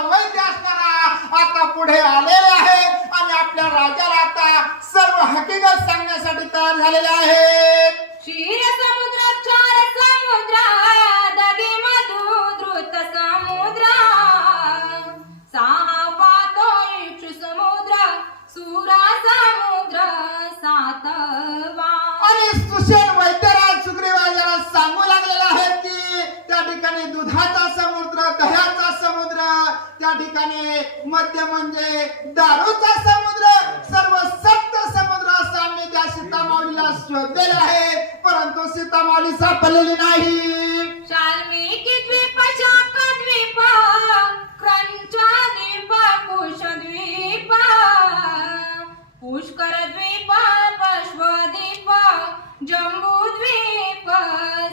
वैद्य असताना आता पुढे आलेला आहे. आणि आपल्या राजाला आता सर्व हकीकत सांगण्यासाठी तयार झालेले आहेत. ठिकाणी मध्य म्हणजे दारूचा समुद्र सर्व सप्त समुद्र असं आम्ही त्या सीतामाऊलीला शोधलेले आहे. परंतु सीतामाऊली सापडलेली नाही. शाल्मिकी द्वीप शाक द्वीप क्रंच द्वीप कुश द्वीप पुष्कर द्वीप पश्व द्वीप जम्बू द्वीप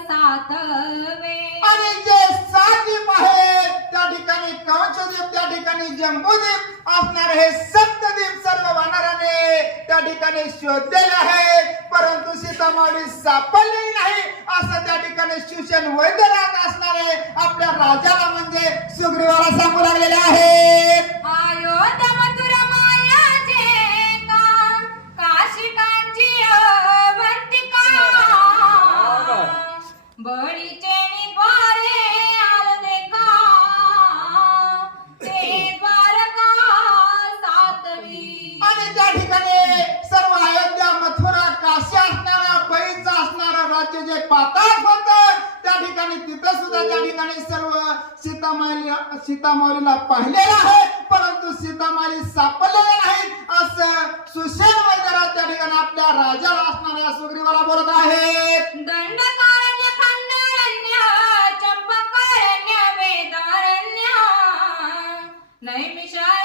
सातवे. आणि जे सात द्वीप ठिकाणी कंचद्वीप त्या ठिकाणी जम्बूद्वीप असणार हे सप्तद्वीप सर्व वानराने त्या ठिकाणी शोधलेले आहेत परंतु सीतामाऊली सापडलेली नाही. असं त्या ठिकाणी शिवसेन वैद्यनाथ असणारे आपल्या राजाला म्हणजे सुग्रीवाला सांगू लागलेले आहे. सुद्धा सर्व सीतामाली सीतामालीला पाहिलेलं आहे परंतु सीतामाली सापडलेले नाही असं सुशेन वैद्यराज त्या ठिकाणी आपल्या राजाला असणाऱ्या सुग्रीवाला बोलत आहे दंडकारण्य खंडारण्य चंपकारण्य वेदारण्य नैमिषारण्य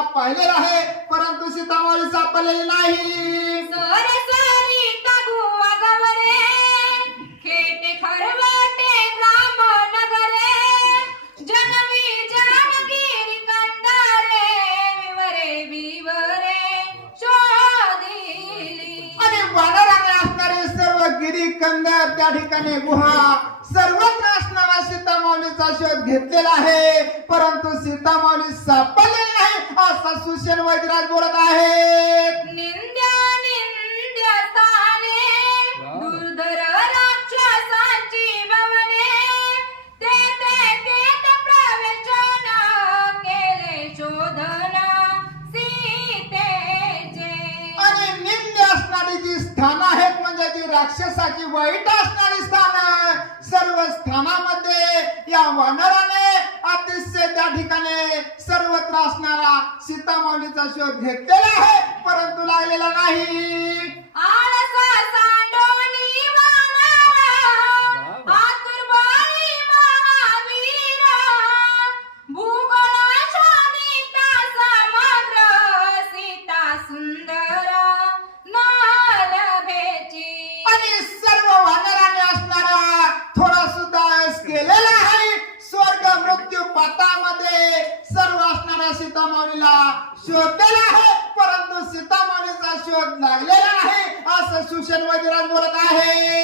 सीतामाऊलीला पाहिलेला आहे परंतु सीतामाऊली सापडलेली नाही. कंदर त्या ठिकाणी गुहा. सर्वत्र असणारा सीतामाऊलीचा शोध घेतलेला आहे परंतु सीतामाऊली सापडलेली नाही असा सुशेन वैद्यराज बोलत आहेत. निंद्या निंद्य स्थाने दुर्धर राक्षसांची भवने. ते ते ते ते प्रवेशन केले शोधन सीतेचे. आणि निम्न असणारी जी स्थानं आहेत म्हणजे जी राक्षसाची वाईट असणारी स्थानं सर्व स्थानामध्ये या वानराने ठिकाणी सर्वत्र असणारा सीतामाऊलीचा शोध घेतलेला आहे परंतु लागलेला नाही. शोधलेला आहे. परंतु सीतामाऊलीचा शोध लागलेला नाही. असं सुशन वैद्यराज बोलत आहे.